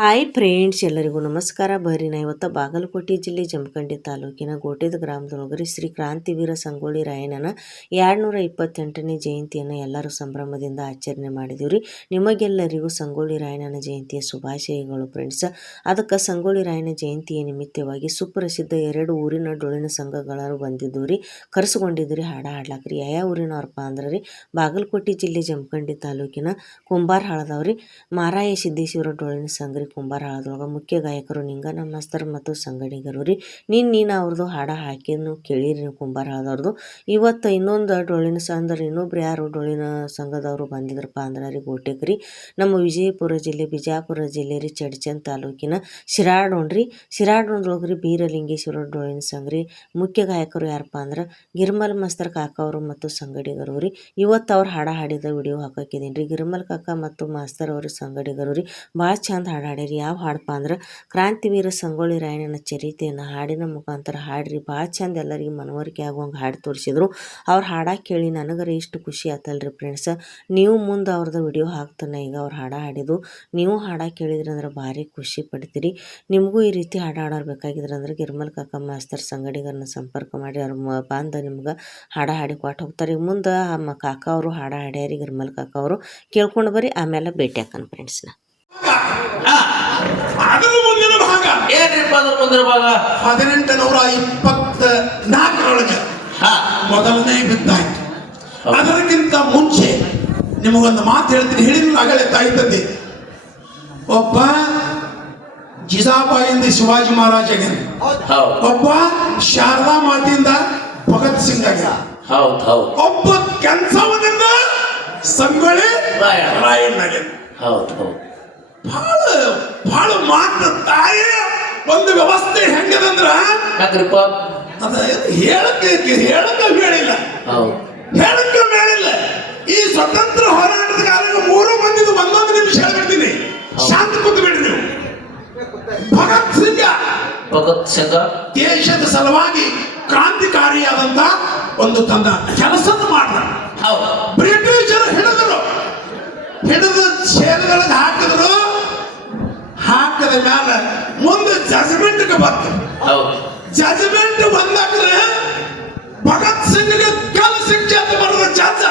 Hi friends, ಎಲ್ಲರಿಗೂ ನಮಸ್ಕಾರ. ಬರ್ರಿ ನಾ ಇವತ್ತು ಬಾಗಲಕೋಟೆ ಜಿಲ್ಲೆ ಜಮಖಂಡಿ ತಾಲೂಕಿನ ಗೋಟೆದ ಗ್ರಾಮದೊಳಗರಿ ಶ್ರೀ ಕ್ರಾಂತಿವೀರ ಸಂಗೊಳ್ಳಿ ರಾಯಣ್ಣನ 228ನೇ ಜಯಂತಿಯನ್ನು ಎಲ್ಲರೂ ಸಂಭ್ರಮದಿಂದ ಆಚರಣೆ ಮಾಡಿದೀವಿ ರೀ. ನಿಮಗೆಲ್ಲರಿಗೂ ಸಂಗೊಳ್ಳಿ ರಾಯಣ್ಣನ ಜಯಂತಿಯ ಶುಭಾಶಯಗಳು ಫ್ರೆಂಡ್ಸ್. ಅದಕ್ಕೆ ಸಂಗೊಳ್ಳಿ ರಾಯಣ್ಣ ಜಯಂತಿಯ ನಿಮಿತ್ತವಾಗಿ ಸುಪ್ರಸಿದ್ಧ 2 ಊರಿನ ಡೊಳ್ಳಿನ ಸಂಘಗಳು ಬಂದಿದ್ದು ರೀ, ಕರೆಸ್ಕೊಂಡಿದ್ದು ರೀ ಹಾಡ ಹಾಡ್ಲಾಕ್ರಿ. ಯಾವ ಊರಿನವ್ರಪ್ಪ ಅಂದ್ರೆ ರೀ ಬಾಗಲಕೋಟೆ ಜಿಲ್ಲೆ ಜಮಖಂಡಿ ತಾಲೂಕಿನ ಕುಂಬಾರ ಹಾಳದವ್ರಿ ಮಾರಾಯ ಸಿದ್ದೇಶ್ವರ ಡೊಳ್ಳಿನ ಸಂಘ ಕುಂಬಾರ ಹಾಳದೊಳಗೆ ಮುಖ್ಯ ಗಾಯಕರು ನಿಂಗಣ್ಣ ಮಾಸ್ತರ್ ಮತ್ತು ಸಂಗಡಿಗರು ರೀ. ನೀನು ಅವ್ರದ್ದು ಹಾಡ ಹಾಕಿದ್ನು ಕೇಳಿರಿ ಕುಂಬಾರ ಹಾಳದವ್ರದ್ದು. ಇವತ್ತು ಇನ್ನೊಂದು ಡೊಳ್ಳಿನ ಅಂದ್ರೆ ಇನ್ನೊಬ್ರು ಯಾರು ಡೊಳ್ಳಿನ ಸಂಘದವರು ಬಂದಿದ್ರಪ್ಪ ಅಂದ್ರೆ ರೀ ಗೋಟೆಗೆ ರೀ ನಮ್ಮ ವಿಜಯಪುರ ಜಿಲ್ಲೆ ಬಿಜಾಪುರ ಜಿಲ್ಲೆ ರೀ ಚಡ್ಚನ್ ತಾಲೂಕಿನ ಶಿರಾಡೋಣ್ರಿ. ಶಿರಾಡೋಣದೊಳಗೆ ರೀ ಬೀರಲಿಂಗೇಶ್ವರ ಡೊಳ್ಳಿನ ಸಂಘ ರೀ. ಮುಖ್ಯ ಗಾಯಕರು ಯಾರಪ್ಪ ಅಂದ್ರೆ ಗಿರ್ಮಲ್ ಮಾಸ್ತರ್ ಕಾಕವರು ಮತ್ತು ಸಂಗಡಿಗರು ರೀ. ಇವತ್ತು ಅವ್ರು ಹಾಡ ಹಾಡಿದ ವಿಡಿಯೋ ಹಾಕಿದ್ದೀನಿ ರೀ. ಗಿರ್ಮಲ್ ಕಾಕ ಮತ್ತು ಮಾಸ್ತರ್ ಅವರು ಸಂಗಡಿಗರು ರೀ ಭಾಳ ಚಂದ ಹಾಡು ಹಾಡ್ಯಾರಿ. ಯಾವ ಹಾಡಪ್ಪ ಅಂದ್ರೆ ಕ್ರಾಂತಿವೀರ ಸಂಗೊಳ್ಳಿ ರಾಯಣ್ಣನ ಚರಿತೆಯನ್ನು ಹಾಡಿನ ಮುಖಾಂತರ ಹಾಡ್ರಿ ಭಾಳ ಚಂದ ಎಲ್ಲರಿಗೆ ಮನವರಿಕೆ ಆಗುವಂಗೆ ಹಾಡು ತೋರಿಸಿದ್ರು. ಅವ್ರು ಹಾಡ ಕೇಳಿ ನನಗರ ಇಷ್ಟು ಖುಷಿ ಆತಲ್ರಿ ಫ್ರೆಂಡ್ಸ್. ನೀವು ಮುಂದೆ ಅವ್ರದ್ದು ವಿಡಿಯೋ ಹಾಕ್ತಾನೆ ಈಗ ಅವ್ರು ಹಾಡ ಹಾಡಿದ್ದು ನೀವು ಹಾಡ ಕೇಳಿದ್ರಿ ಅಂದ್ರೆ ಭಾರಿ ಖುಷಿ ಪಡ್ತೀರಿ. ನಿಮಗೂ ಈ ರೀತಿ ಹಾಡು ಹಾಡೋರು ಬೇಕಾಗಿದ್ರೆ ಅಂದ್ರೆ ಗಿರ್ಮಲ್ ಕಾಕ ಮಾಸ್ತರ್ ಸಂಗಡಿಗರನ್ನ ಸಂಪರ್ಕ ಮಾಡಿ ಅವ್ರು ಬಂದು ನಿಮ್ಗೆ ಹಾಡ ಹಾಡಿ ಕೊಟ್ಟು ಹೋಗ್ತಾರೆ. ಮುಂದೆ ಕಾಕ ಅವರು ಹಾಡ ಹಾಡ್ಯಾರಿ ಗಿರ್ಮಲ್ ಕಾಕ ಅವರು ಕೇಳ್ಕೊಂಡು ಬರ್ರಿ, ಆಮೇಲೆ ಭೇಟಿ ಹಾಕೋಣ ಫ್ರೆಂಡ್ಸ್ನ. ಅದರ ಮುಂದಿನ ಭಾಗ ಏನ್ರಿಪ್ಪ ಅದ್ರ ಮುಂದಿನ ಭಾಗ 1824 ಮೊದಲನೇ ಬಿದ್ದಾಯ್ತು. ಅದಕ್ಕಿಂತ ಮುಂಚೆ ನಿಮಗೊಂದು ಮಾತು ಹೇಳ್ತೀನಿ, ಹೇಳಿದ್ರು ಆಗಲೇ ತಾಯಿ ತಂದೆ. ಒಬ್ಬ ಜಿಜಾಬಾಯಿಂದ ಶಿವಾಜಿ ಮಹಾರಾಜಗೆ, ಒಬ್ಬ ಶಾರದಾ ಮಾತೆಯಿಂದ ಭಗತ್ ಸಿಂಗ್ ಆಗ, ಒಬ್ಬ ಕೆಂಚವನಿಂದ ಸಂಗೊಳ್ಳಿ ರಾಯಣ್ಣಗೆ. ಬಹಳ ಮಾತ್ರ ತಾಯಿ ಒಂದು ವ್ಯವಸ್ಥೆ ಹೆಂಗದಂದ್ರ ಅದ ಹೇಳಕ್ಕೆ ಹೇಳಿಲ್ಲ. ಈ ಸ್ವತಂತ್ರ ಹೋರಾಟದ ಕಾಲಕ್ಕೆ 3 ಮಂದಿದು 1 ನಿಮಿಷ ಹೇಳ್ಬಿಡ್ತೀನಿ, ಶಾಂತ ಕೂತ್ಬಿಡ್ರಿ ನೀವು. ಭಗತ್ ಸಿಂಗ ದೇಶದ ಸಲುವಾಗಿ ಕ್ರಾಂತಿಕಾರಿಯಾದಂತ ಒಂದು ತಂದ ಕೆಲಸದ ಮಾಡ್ರ. ಬ್ರಿಟಿಷರು ಹಿಡಿದು ಶೇರ್ಗಳಿಗೆ ಹಾಕಿದ್ರು. ಹಾಕದ ಮ್ಯಾಲ ಮುಂದೆ ಜಜ್ಮೆಂಟ್ ಬಂತು. ಜಜ್ಮೆಂಟ್ ಬಂದಾಗ್ರೆ ಭಗತ್ ಸಿಂಗ್ಗೆ ಕಲ್ ಶಿಕ್ಷೆ ಅಂತ ಬರೆದ ಜಡ್ಜ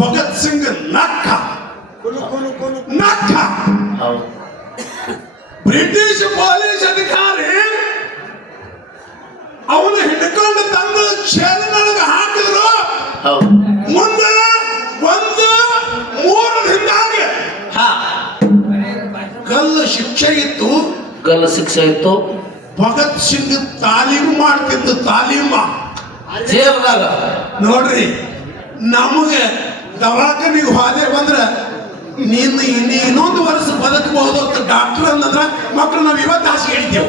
ಭಗತ್ ಸಿಂಗ್ ನಕ್ಕ ಬ್ರಿಟಿಷ್ ಪೊಲೀಸ್ ಅಧಿಕಾರಿ ಅವನು ಹಿಡ್ಕೊಂಡು ತಂದು ಶೇರ್ಗಳಿಗೆ ಹಾಕಿದ್ರು. ಮುಂದೆ 1-3 ಹಿಂದಾಗೆ ಗಲ್ಲು ಶಿಕ್ಷೆ ಇತ್ತು. ಭಗತ್ ಸಿಂಗ್ ತಾಲೀಮು ಮಾಡ್ತಿದ್ದು ತಾಲೀಮ ನೋಡ್ರಿ. ನಮಗೆ ದವಾಖಾನಿಗೆ ಹೋದೆ ಬಂದ್ರೆ ನೀನು ಇನ್ನೊಂದು ವರ್ಷ ಬದುಕಬಹುದು ಅಂತ ಡಾಕ್ಟರ್ ಅಂತಂದ್ರ ಮಕ್ಕಳು ನಾವು ಇವತ್ತು ಹಾಸಿಗೆ ಹಿಡಿತೇವೆ.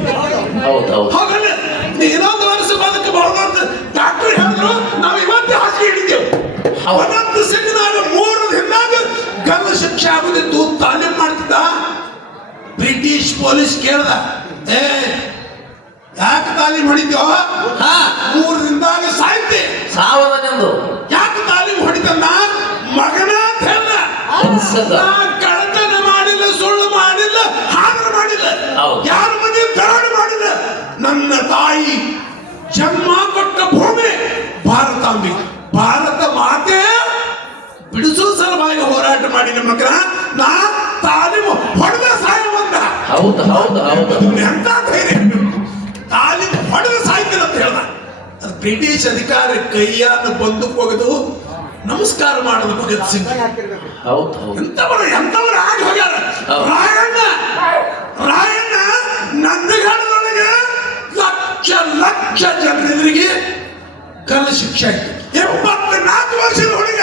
ಇನ್ನೊಂದು ವರ್ಷ ಬದುಕಬಹುದು ಅಂತ ಡಾಕ್ಟರ್ ಹೇಳಿದ್ರು, ನಾವು ಇವತ್ತೇ ಹಾಸಿಗೆ ಹಿಡಿತೇವೆ. ಭಗತ್ ಸಿಂಗ್ 3 ದಿನದಾಗ ಗಲ್ಲು ಶಿಕ್ಷೆ ಆಗುದಿತ್ತು, ತಾಲೀಮ್ ಮಾಡ್ತಿದ್ದ. ಬ್ರಿಟಿಷ್ ಪೊಲೀಸ್ ಕೇಳ್ದ, ಯಾಕೆ ತಾಲೀಮ್ ಹೊಡಿದ್ಯೋ? 3 ದಿನದಾಗ ಸಾಯ್ತಿ, ಯಾಕೆ ತಾಲೀಮ್ ಹೊಡಿತಂದ? ಮಗನ ಅಂತ ಹೇಳ್ದ. ಕಳ್ಳತನ ಮಾಡಿಲ್ಲ, ಸುಳ್ಳು ಮಾಡಿಲ್ಲ, ಹಾದ್ರ ಮಾಡಿಲ್ಲ, ಯಾರ ಮನೆ ದರೋಡೆ ಮಾಡಿಲ್ಲ. ನನ್ನ ತಾಯಿ ಜನ್ಮ ಕೊಟ್ಟ ಭೂಮಿ ಭಾರತಾಂಬಿ, ಭಾರತ ಮಾತೆ ಬಿಡಿಸೋ ಸಲುವಾಗಿ ಹೋರಾಟ ಮಾಡಿ ನಮ್ಮ ಮಗನ ನಾ ತಾಲೀಮು ಹೊಡೆದ ಸಾಯ ಬಂದ. ಎಂತ ಧೈರ್ಯ! ತಾಲೀಮು ಹೊಡೆದ ಸಾಯ್ತಿಲ್ಲ ಅಂತ ಹೇಳ್ದ. ಅದು ಬ್ರಿಟಿಷ್ ಅಧಿಕಾರಿ ಕೈಯನ್ನು ಬಂದೂಕು ಹೋಗದು ನಮಸ್ಕಾರ ಮಾಡಿದ ಭಗತ್ ಸಿಂಗ್. ಎಂತವರು ಆಗಿ ಹೋಗ್ಯಾರ. ರಾಯಣ್ಣ ನಂದಗಡದೊಳಗೆ ಲಕ್ಷ ಜನರಿಗೆ ಕಲ್ಲು ಶಿಕ್ಷೆ ಆಯ್ತು. 74 ವರ್ಷದ ಹುಡುಗ.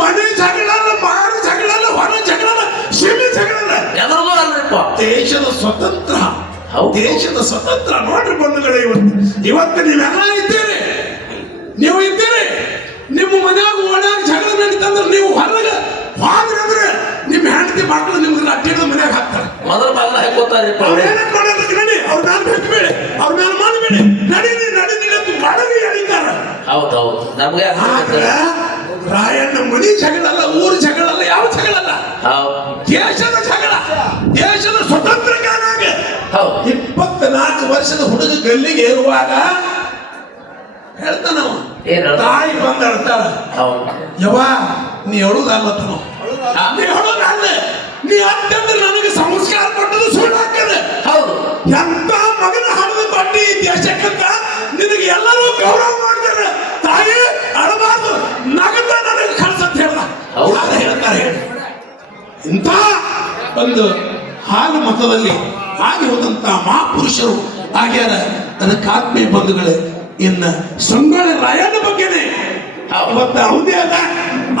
ಮನೆ ಜಗಳಲ್ಲ, ಮಾರು ಜಗಳಲ್ಲ, ಹೊರ ಜಗಳಲ್ಲ, ಶಿಮಿ ಜಗಳಲ್ಲ. ದೇಶದ ಸ್ವತಂತ್ರ ನೋಡ್ರಿ ಬಂಧುಗಳೇ. ಇವತ್ತು ನೀವೆಲ್ಲ ಇದ್ದೀರಿ, ನೀವು ಇದ್ದೀರಿ. ನಿಮ್ಮ ಮನ್ಯಾಗ ಒಳಗ ಜಗಳ ನಡೀತಂದ್ರೆ ನೀವು ಹೊರಗೆ ಹೋದ್ರಂದ್ರೆ ನಿಮ್ಮ ಹೆಂಡತಿ ಮಕ್ಕಳು ನಿಮ್ಗೆ ಅಡ್ಡಿದ ಮನ್ಯಾಗ ಹಾಕ್ತಾರೆ. ಮೊದಲ ಬಾಗಿಲ ಹಾಕೋತಾರೆ. ನಡಿ, ಅವ್ರ ಮ್ಯಾಲ ಬಿಟ್ಬೇಡಿ, ಅವ್ರ ಮ್ಯಾಲ ಮಾಡಬೇಡಿ, ನಡೀನಿ ಅಂತ ಒಳಗೆ ಎಳಿತಾರ. ನಮ್ಗೆ ರಾಯಣ್ಣ ಮನಿ ಜಗಳಲ್ಲ, ಊರು ಜಗಳಲ್ಲ, ಯಾವ ಜಗಳಲ್ಲ, ದೇಶದ ಜಗಳ. ವರ್ಷದ ಹುಡುಗ ಗಲ್ಲಿಗೆ ಏರುವಾಗ ಹೇಳ್ತಾನವ, ತಾಯಿ ಬಂದು ಹೇಳ್ತಾಳ, ಯವ್ವ ನೀ ಹೇಳುದಲ್ಲತನ, ನೀ ಹೇಳೋದಲ್ಲ, ನೀ ಅತ್ಯಂತ ನನಗೆ ಸಂಸ್ಕಾರ ಕೊಟ್ಟದು ಸುಳ್ಳು ಹಾಕದೆ. ಹೌದು, ಎಂತ ಮಗನ ಹಣದ ಕೊಟ್ಟಿ ಈ ದೇಶಕ್ಕಂತ ನಿನಗೆ ಎಲ್ಲರೂ ಗೌರವ ಮಾಡ್ತಾರೆ. ತಾಯಿ ಅಳಬಾರ್ದು, ನಗದ ನನಗೆ ಕಳ್ಸಂತ ಹೇಳ್ದ. ಯಾರು ಹೇಳ್ತಾರೆ ಹೇಳಿ? ಇಂಥ ಒಂದು ಹಾಲು ಮತದಲ್ಲಿ ಆಗಿ ಹೋದಂತ ಮಹಾಪುರುಷರು ಆಗ್ಯಾರ. ಅದಕ್ಕೆ ಆತ್ಮೀಯ ಬಂಧುಗಳೇ, ಇನ್ನ ಸಂಗೊಳ್ಳಿ ರಾಯಣ್ಣ ಬಗ್ಗೆನೆ ಇವತ್ತು ಅವನೇ ಅದ,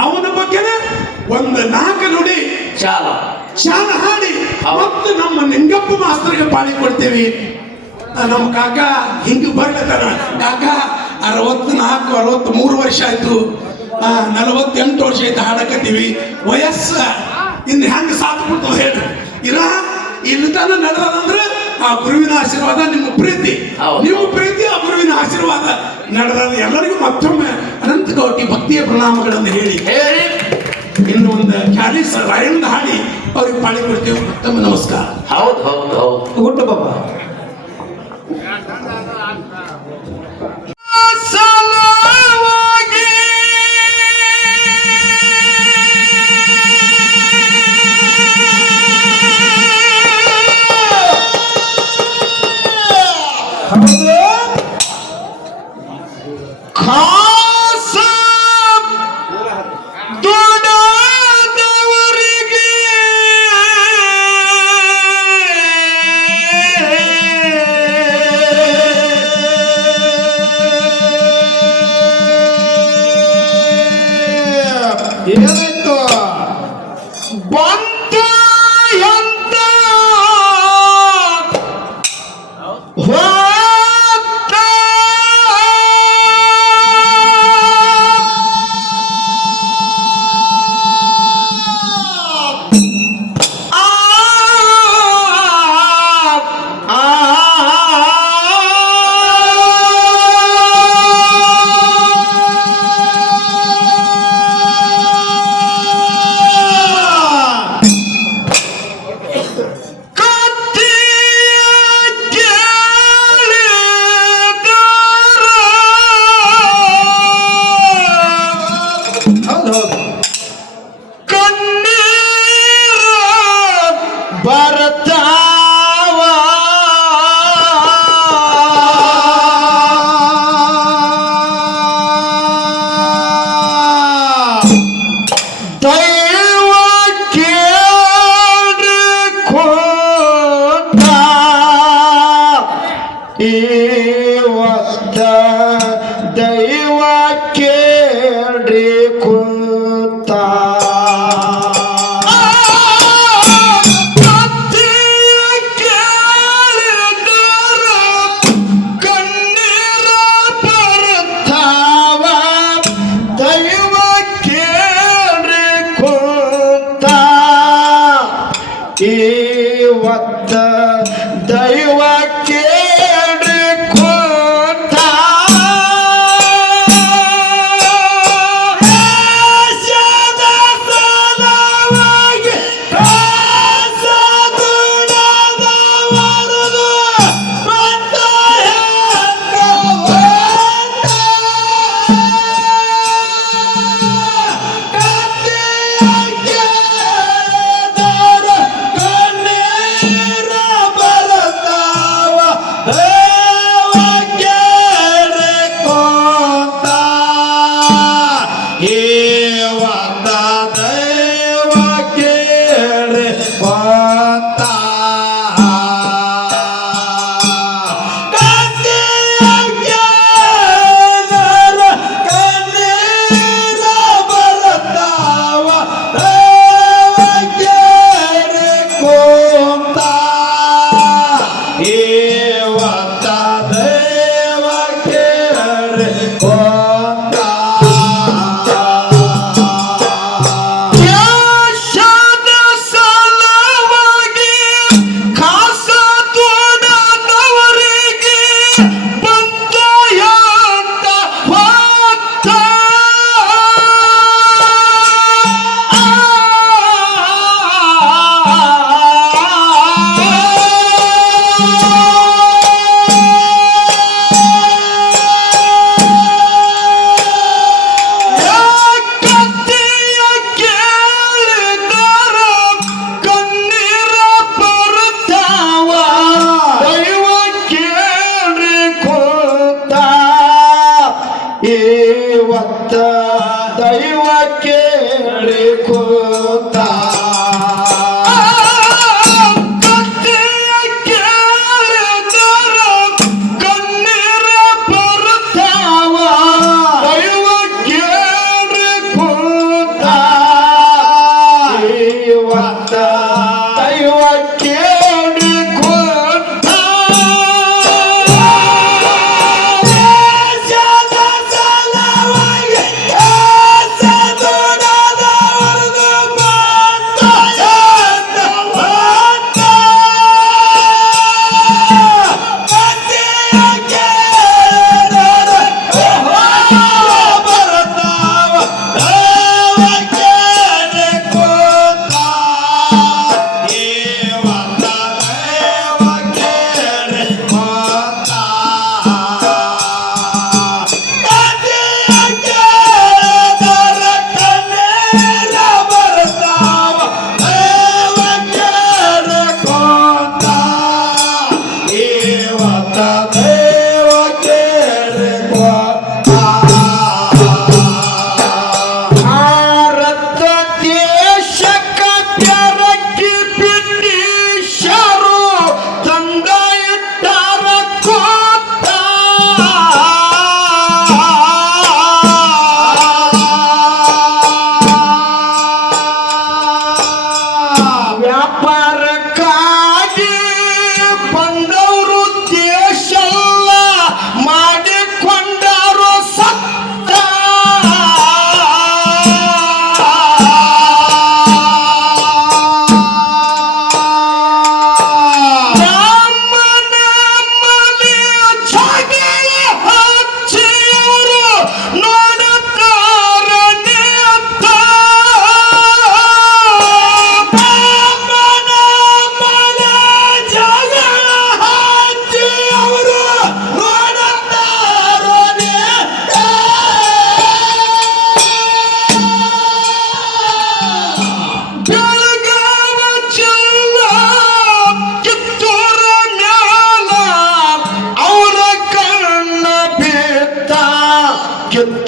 ಅವನ ಬಗ್ಗೆನೆ ಒಂದು 4 ನುಡಿ ಶಾಲ ಹಾಡಿ ಮತ್ತು ನಮ್ಮ ನಿಂಗಪ್ಪ ಮಾಸ್ತರ್ಗೆ ಪಾಳಿ ಕೊಡ್ತೇವಿ. ನಮ್ಮ ಕಾಕ ಹಿಂಗ ಬರ್ಲತ್ತಾರ. ಕಾಕ 64-63 ವರ್ಷ ಆಯ್ತು, 48 ವರ್ಷ ಆಯ್ತು ಹಾಡಕತ್ತೀವಿ. ವಯಸ್ಸ ಇನ್ನು ಹೆಂಗ ಸಾಥ್ ಬಿಡ್ತದ ಹೇಳಿ? ಇಲ್ಲಿ ತನ ನಡೆದಂದ್ರೆ ಆ ಗುರುವಿನ ಆಶೀರ್ವಾದ, ನಿಮ್ಮ ಪ್ರೀತಿ ಆ ಗುರುವಿನ ಆಶೀರ್ವಾದ ನಡೆದ. ಎಲ್ಲರಿಗೂ ಮತ್ತೊಮ್ಮೆ ಅನಂತ ಕೋಟಿ ಭಕ್ತಿಯ ಪ್ರಣಾಮಗಳನ್ನು ಹೇಳಿ ಇನ್ನು ಒಂದು ಚಾಲೀಸ್ ರಾಯಣ್ಣ ಹಾಡಿ ಅವ್ರಿಗೆ ಪಾಳಿ ಕೊಡ್ತೇವೆ. ಮತ್ತೊಮ್ಮೆ ನಮಸ್ಕಾರ. ಹೌದು ಹೌದು ಹೌದು ಹುಟ್ಟು ಬಾಬಾ. ಏನಾಯ್ತು ಬಂತ ಎಂತ ಹೋತ ದೈವ ಕೇಳ್ರಿ ಕುಂತ ಕಣ್ಣೀರ ಬರ್ತಾವ ದೈವ ಕೇಳ್ರಿ ಕುಂತ ಇವತ್ತ ದೈವ ಕೇಳ್ರಿ ಕುಂತ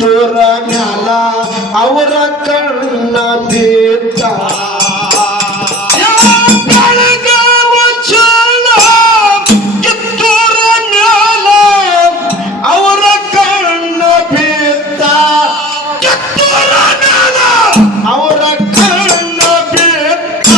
ಕಿತ್ತೂರ ಮ್ಯಾಲ ಅವರ ಕಣ್ಣ ಬೀರ್ತ ಬೆಳಗಾವ ಚಲ ಕಿತ್ತೂರ ಮ್ಯಾಲ ಅವರ ಕಣ್ಣ ಬೀರ್ತ ಕಿತ್ತೂರ ಮ್ಯಾಲ ಅವರ ಕಣ್ಣ ಬೀರ್ತ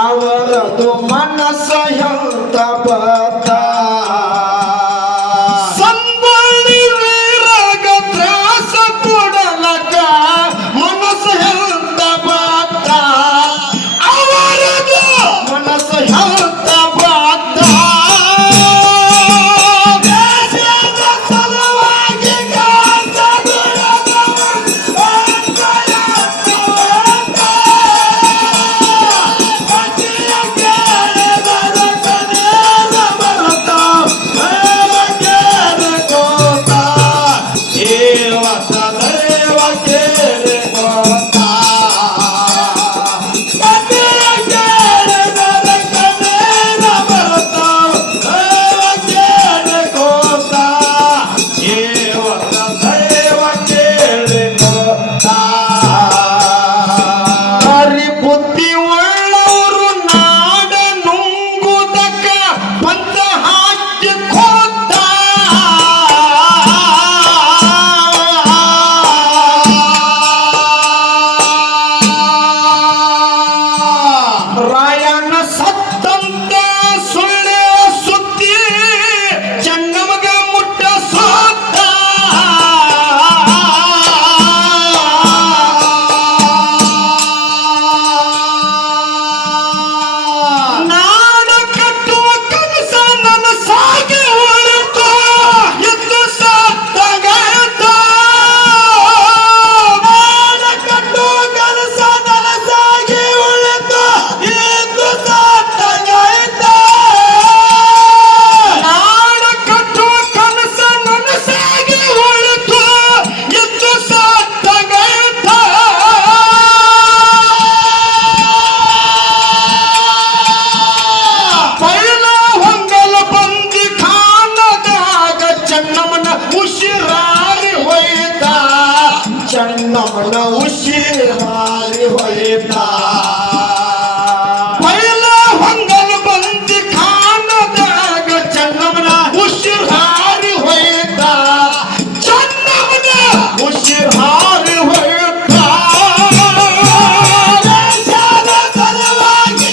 ಅವರದು ಮನಸ್ಸ ಎಂತ ಬತ್ತ ಸಂಗೊಳ್ಳಿ ವೀರಗ ತ್ರಾಸ ಕೊಡಲಕ ಮನಸ್ಸ ಎಂತ ಬತ್ತ ಅವರದು ಮನಸ್ಸ ಎಂತ ಬತ್ತ ದೇಶದ ಸಲುವಾಗಿ ರಾಯಣ್ಣ ಸತ್ತಂತ ಸುಳ್ಳೆ ಸುದ್ದಿ ಚೆನ್ನಮಗ ಮುಟ್ಟ ಸೋತ ನಾಡ ಕಟ್ಟುವ ಕನಸ ನನ್ನ ಸಾಗಿ ಉಳಿತು ಎಂದು ಸತ್ತಗಾಯ್ತ ನಾಡ ಕಟ್ಟುವ ಕನಸ ನನ್ನ ಸಾಗಿ ಉಳಿತು ಎಂದು ಸತ್ತಗಾಯ್ತ ನಾಡ ಕಟ್ಟುವ ಕನಸ ನನ್ನ ಸಾಗಿ ಉಳಿತು ಎಂದು ಸತ್ತಗಾಯ್ತ ಪೈಲ ಹೊಂಗಲ ಬಂದಿ ಖಾನದಾಗ ಚೆನ್ನಮ್ಮನ ಉಸಿರಾರಿ ಹೋಯ್ತ ಚೆನ್ನಮ್ಮನ ಉಸಿರಾರಿ ಹೋಯ್ತ ಪೈಲ ಹೊಂಗಲ ಬಂದಿ ಖಾನದಾಗ ಚೆನ್ನಮ್ಮನ ಉಸಿರಾರಿ ಹೋಯ್ತ ಚೆನ್ನಮ್ಮನ ಉಸಿರಾರಿ ಹೋಯ್ತ ದೇಶದ ಸಲುವಾಗಿ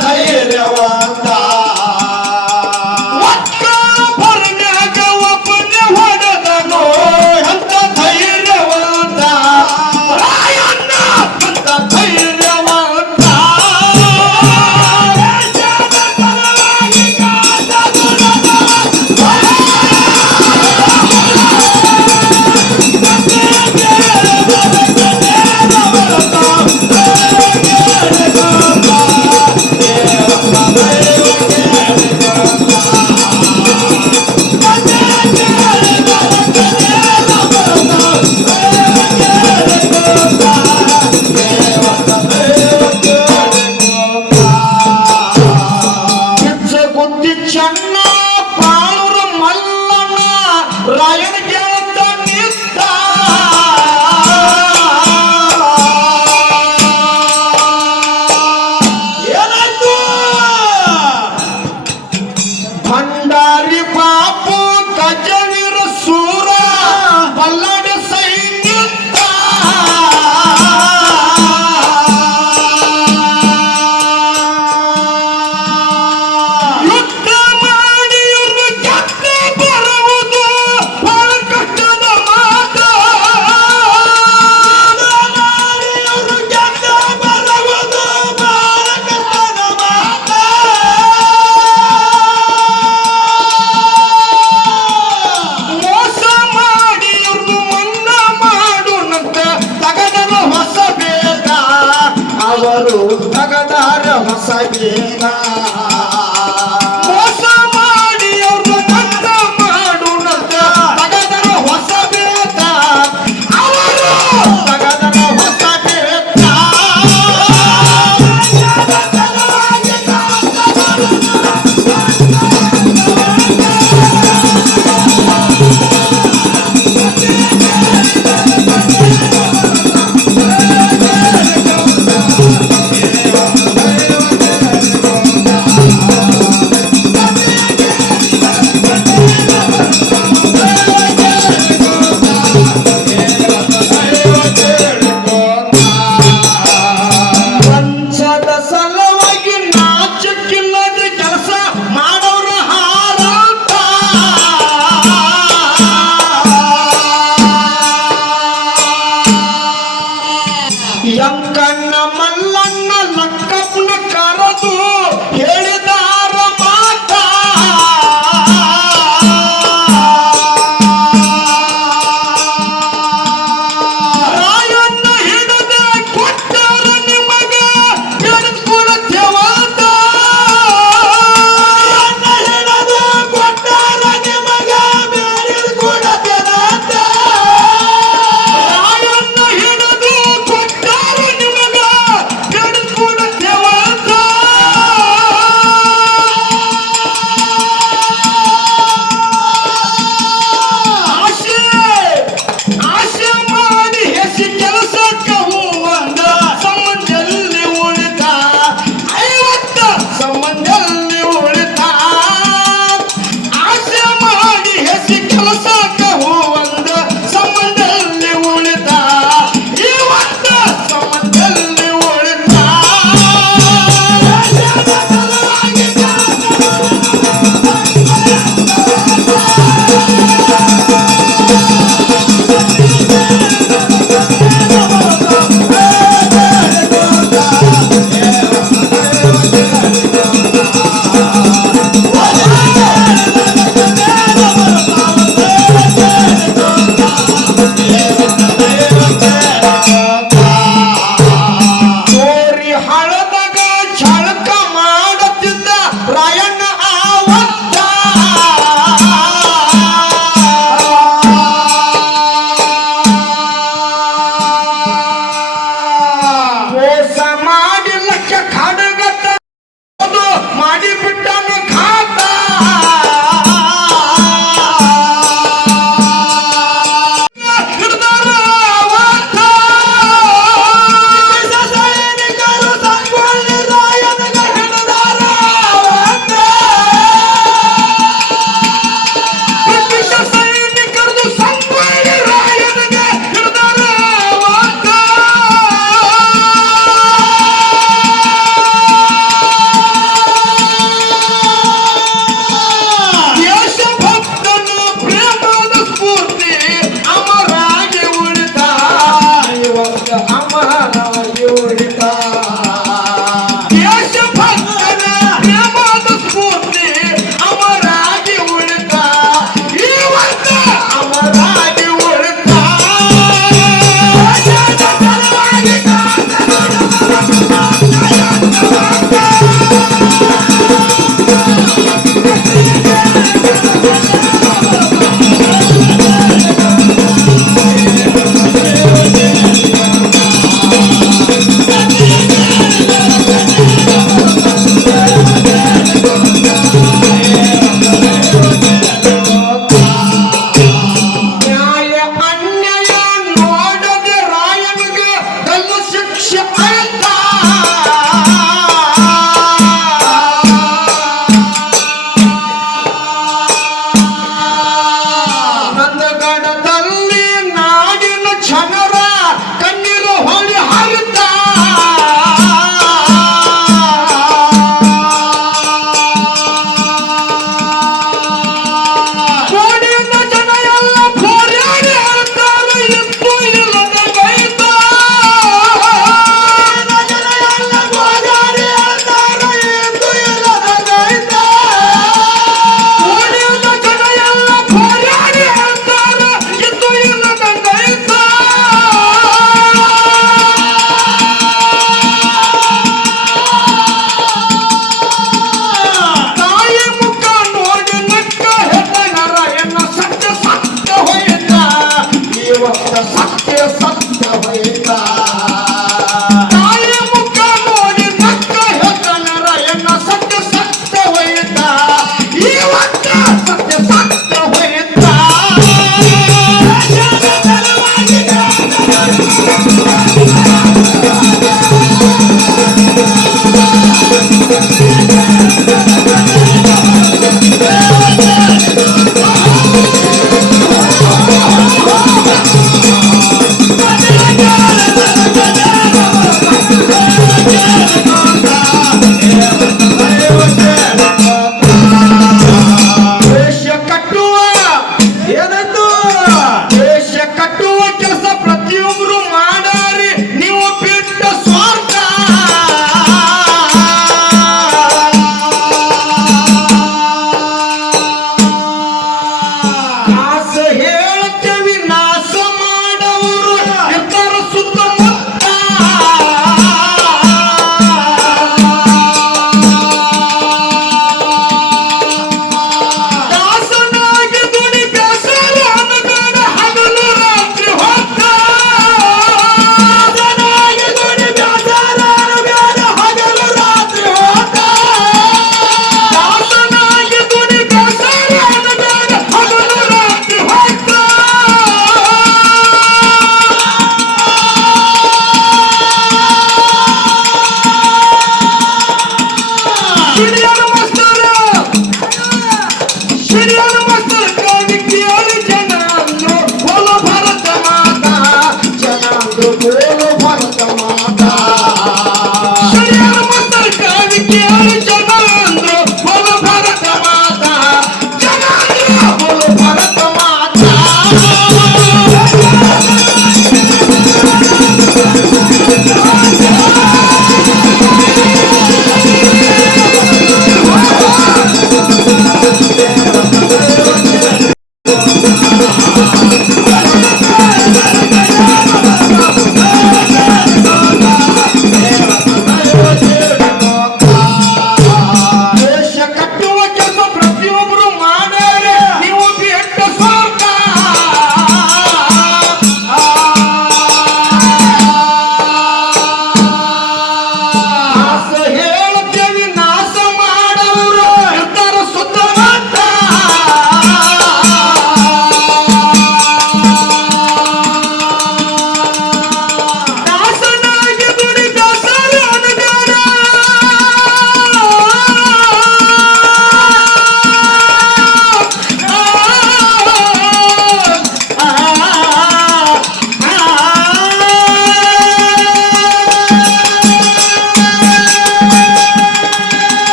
ಧೈರ್ಯವಂತ ಒಕ್ಕ ಬರ್ಮ್ಯಾಗ ಒಬ್ಬನೇ ಹೊಡೆದನು ಎಂತ ಧೈರ್ಯವಂತ ರಾಯಣ್ಣ ಅಂತ ಧೈರ್ಯವಂತ ದೇಶದ ಸಲುವಾಗಿ ಕಾದ ಗುದ್ದಿ ಚೆನ್ನ ಪಾಳೂರ ಮಲ್ಲಣ್ಣ ರಾಯಣ ಗೆಳತ ನಿಂತ ಏನಾಯ್ತು ಭಂಡಾರಿ ಬಾಪು ಗಜವೀರ ಸೂರ ಬಲ್ಲಡಿ ಸೈನ್ಯಂತ ಯುದ್ಧ ಮಾಡಿ ಇವ್ರನ್ನ ಗೆದ್ದ ಬರುವುದು ಬಹಳ ಕಷ್ಟದ ಮಾತು ಮಾಡಿ ಇವ್ರನ್ನ ಗೆದ್ದ ಬರುವುದು ಬಹಳ ಕಷ್ಟದ ಮಾತು ಮೋಸ ಮಾಡಿ ಇವ್ರನ್ನು ಮನ್ನ ಮಾಡುನಂತ ತಗದರ ಹೊಸ ಬೇಗ ಅವರು ತಗದಾರ ಹೊಸ ಬೇಗ ಮೋಸ ಮಾಡಿ ಅವ್ರನ್ನು ಮನ್ನ ಮಾಡುನಂತ ತಗದರ ಹೊಸ ಬೇಗ ಅವರು ತಗದರ ಹೊಸ ಬೇಗ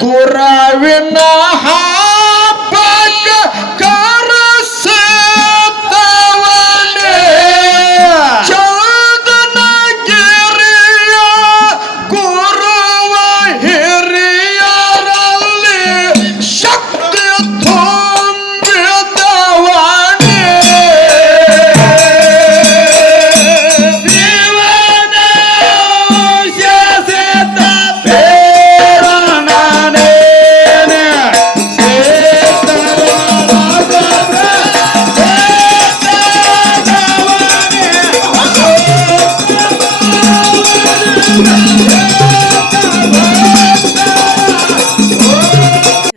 ಗುರವಿನ ಹಾಪಕ ಕರಸತವನೆ ಚೌದನಗಿರಿಯ ಗುರುವ ಹಿರಿಯರಲ್ಲಿ ಶಕ್ತಿ ತುಂಬಿದವನೆ ಶಿವನ ಶಾಸತ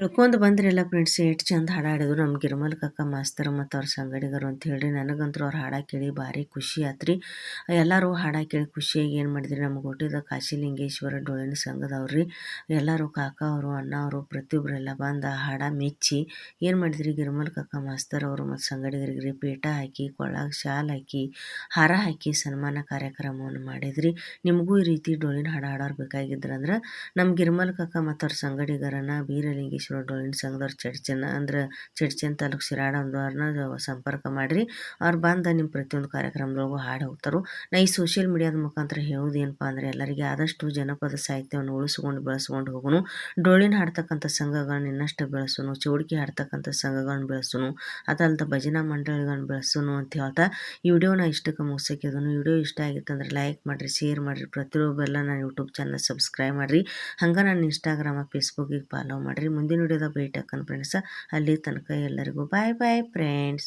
ತಿಳ್ಕೊಂಡು ಬಂದ್ರಲ್ಲ ಫ್ರೆಂಡ್ಸ್, ಎಷ್ಟು ಚಂದ ಹಾಡು ಹಾಡಿದ್ರು ನಮ್ಮ ಗಿರ್ಮಲ್ ಕಕ್ಕ ಮಾಸ್ತರ್ ಮತ್ತು ಅವ್ರ ಸಂಗಡಿಗರು ಅಂತ ಹೇಳ್ರಿ. ನನಗಂತೂ ಅವ್ರು ಹಾಡ ಕೇಳಿ ಭಾರಿ ಖುಷಿ ಆತ್ರಿ. ಎಲ್ಲರೂ ಹಾಡ ಕೇಳಿ ಖುಷಿಯಾಗಿ ಏನು ಮಾಡಿದ್ರಿ, ನಮ್ಗೆ ಹುಟ್ಟಿದ ಕಾಶಿಲಿಂಗೇಶ್ವರ ಡೊಳ್ಳಿನ ಸಂಘದವ್ರಿ ಎಲ್ಲರೂ ಕಾಕ ಅವರು ಅಣ್ಣ ಅವರು ಪ್ರತಿಯೊಬ್ಬರೆಲ್ಲ ಬಂದು ಆ ಹಾಡ ಮೆಚ್ಚಿ ಏನು ಮಾಡಿದ್ರಿ, ಗಿರ್ಮಲ್ ಕಕ್ಕ ಮಾಸ್ತರ್ ಅವರು ಮತ್ತು ಸಂಗಡಿಗರಿಗೆ ಪೇಟ ಹಾಕಿ ಕೊಳ್ಳಾಗ ಶಾಲ್ ಹಾಕಿ ಹಾರ ಹಾಕಿ ಸನ್ಮಾನ ಕಾರ್ಯಕ್ರಮವನ್ನು ಮಾಡಿದ್ರಿ. ನಿಮಗೂ ಈ ರೀತಿ ಡೊಳ್ಳಿನ ಹಾಡು ಹಾಡೋರು ಬೇಕಾಗಿದ್ರಂದ್ರೆ ನಮ್ಮ ಗಿರ್ಮಲ್ ಕಕ್ಕ ಮತ್ತು ಅವ್ರ ಸಂಗಡಿಗರನ್ನ ಬೀರಲಿಂಗೇಶ್ವರ ಡೊಳ್ಳಿನ ಸಂಘದವ್ರು ಚಡ್ಚನ ಅಂದ್ರೆ ಚಡ್ಚನ್ ತಾಲೂಕು ಶಿರಾಡಂದವ್ರನ್ನ ಸಂಪರ್ಕ ಮಾಡಿರಿ. ಅವ್ರು ಬಂದು ನಿಮ್ಮ ಪ್ರತಿಯೊಂದು ಕಾರ್ಯಕ್ರಮದೊಳಗೂ ಹಾಡು ಹೋಗ್ತಾರೆ. ನಾ ಈ ಸೋಷಿಯಲ್ ಮೀಡಿಯಾದ ಮುಖಾಂತರ ಹೇಳೋದು ಏನಪ್ಪ ಅಂದರೆ, ಎಲ್ಲರಿಗೆ ಆದಷ್ಟು ಜನಪದ ಸಾಹಿತ್ಯವನ್ನು ಉಳಿಸ್ಕೊಂಡು ಬೆಳೆಸ್ಕೊಂಡು ಹೋಗೋನು, ಡೊಳ್ಳಿನ ಹಾಡ್ತಕ್ಕಂಥ ಸಂಘಗಳನ್ನ ಇನ್ನಷ್ಟು ಬೆಳೆಸೋನು, ಚೌಡಿಕೆ ಹಾಡ್ತಕ್ಕಂಥ ಸಂಘಗಳನ್ನ ಬೆಳೆಸೋನು, ಅದಲ್ದ ಭಜನಾ ಮಂಡಳಿಗಳನ್ನ ಬೆಳೆಸೋನು ಅಂತ ಹೇಳ್ತಾ ಈ ವಿಡಿಯೋನ ಇಷ್ಟಕ್ಕೆ ಮುಗಿಸೋಕೆ ಅದನ್ನು. ವಿಡಿಯೋ ಇಷ್ಟ ಆಗಿತ್ತಂದ್ರೆ ಲೈಕ್ ಮಾಡಿರಿ, ಶೇರ್ ಮಾಡಿರಿ, ಪ್ರತಿಯೊಬ್ಬೆಲ್ಲ ನನ್ನ ಯೂಟ್ಯೂಬ್ ಚಾನಲ್ ಸಬ್ಸ್ಕ್ರೈಬ್ ಮಾಡಿರಿ. ಹಂಗೆ ನನ್ನ ಇನ್ಸ್ಟಾಗ್ರಾಮ ಫೇಸ್ಬುಕ್ಕಿಗೆ ಫಾಲೋ ಮಾಡಿರಿ. ಮುಂದಿನ ವಿಡಿಯೋದಾಗ ಭೇಟಿ ಹಾಕೋಣ ಫ್ರೆಂಡ್ಸ. ಅಲ್ಲಿ ತನಕ ಎಲ್ಲರಿಗೂ ಬಾಯ್ ಬಾಯ್ ಫ್ರೆಂಡ್ಸ್.